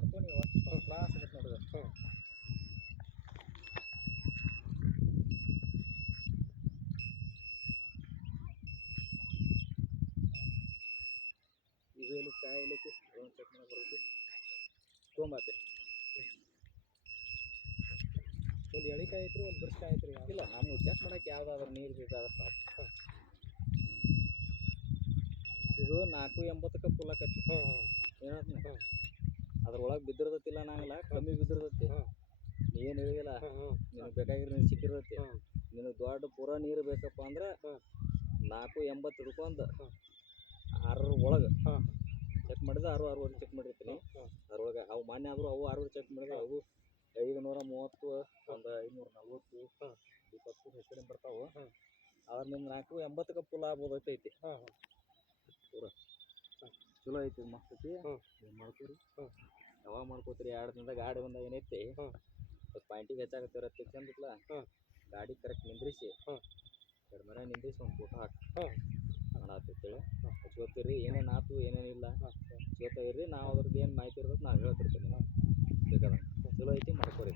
ಮಾಡ್ಕೊಂಡು ನೀವು ಅಷ್ಟು ಫಸ್ಟ್ ಕ್ಲಾಸ್ ಆಗತ್ತೆ ನೋಡಿದ್ರೆ. ಇದು ಎಲ್ಲಿ ಕಾಯಿ ಎಲ್ಲಿಕ್ಕೆ ಚೆಕ್ ಮಾಡಿ ಬರುತ್ತೆ ತೊಗೊಂಬತ್ತೆ. ಒಂದು ಎಳಿಕಾಯಿ ಐತ್ರಿ, ಒಂದು ಬಿರ್ಸ್ಕಾಯಿ ಐತ್ರಿ. ಇಲ್ಲ, ನಮ್ಗೆ ಚೆಕ್ ಮಾಡಕ್ಕೆ ಯಾವುದಾದ್ರೂ ನೀರು ಬೇಕಾದ್ರೆ ಸಾಕು. ಇದು 480ಕ್ಕೆ ಫುಲ್ ಆಕತಿ. ಏನಂತ ಅದ್ರೊಳಗೆ ಬಿದ್ದಿರ್ತೈತಿಲ್ಲ ನಂಗಿಲ್ಲ, ಕಮ್ಮಿ ಬಿದ್ದಿರ್ತೈತಿ. ಏನು ಹೇಳಿಲ್ಲ, ನಿನಗೆ ಬೇಕಾಗಿರೋ ನೀರು ಸಿಕ್ಕಿರ್ತೈತಿ. ನಿನಗೆ ದೊಡ್ಡ ಪೂರ ನೀರು ಬೇಕಪ್ಪ ಅಂದ್ರೆ 480 ಹಿಡ್ಕೊಂಡು 6 ಒಳಗೆ ಚೆಕ್ ಮಾಡಿದ್ರೆ 6 ಚೆಕ್ ಮಾಡಿರ್ತೀನಿ. ಅದ್ರೊಳಗೆ ಅವು ಮಾನ್ಯ ಆದರೂ ಅವು 6 ಚೆಕ್ ಮಾಡಿದ್ರೆ ಅವು 530, ಒಂದು 540, 20 ಹೆಚ್ಚಿನ ಬರ್ತಾವೆ. ಅದ್ರ ನಿಮ್ಗೆ 480ಕ್ಕೆ ಫುಲ್ ಆಗ್ಬೋದೈತಿ. ಪೂರ ಚಲೋ ಐತಿ, ಮಸ್ತ್ ಐತಿ. ಏನು ಮಾಡ್ತೀರಿ, ಯಾವಾಗ ಮಾಡ್ಕೋತೀರಿ? 2 ದಿನದಾಗ ಗಾಡಿ ಬಂದಾಗ ಏನೈತಿ ಪಾಯಿಂಟಿಗೆ ಹೆಚ್ಚಾಗತ್ತಿರತ್ತೆ ಚಂದಿಲ್ಲ. ಗಾಡಿ ಕರೆಕ್ಟ್ ನಿಂದ್ರಿಸಿ ಎರಡು ಮನೆ ನಿಂದ್ರಿಸಿ ಒಂದು ಫೋಟೋ ಹಾಕಿ ಮಾಡತ್ತೇಳಿ ಹಚ್ಕೋತೀರಿ. ಏನೇನು ಆಯ್ತು ಏನೇನಿಲ್ಲ ಹಚ್ಕೋತಾ ಇರ್ರಿ. ನಾವು ಅದ್ರದ್ದು ಏನು ಮಾಹಿತಿ ಇರ್ತದೆ ನಾವು ಹೇಳ್ತಿರ್ತೀನಿ ಬೇಕಾದಂಗೆ. ಚಲೋ ಐತಿ, ಮಾಡ್ಕೋರಿ.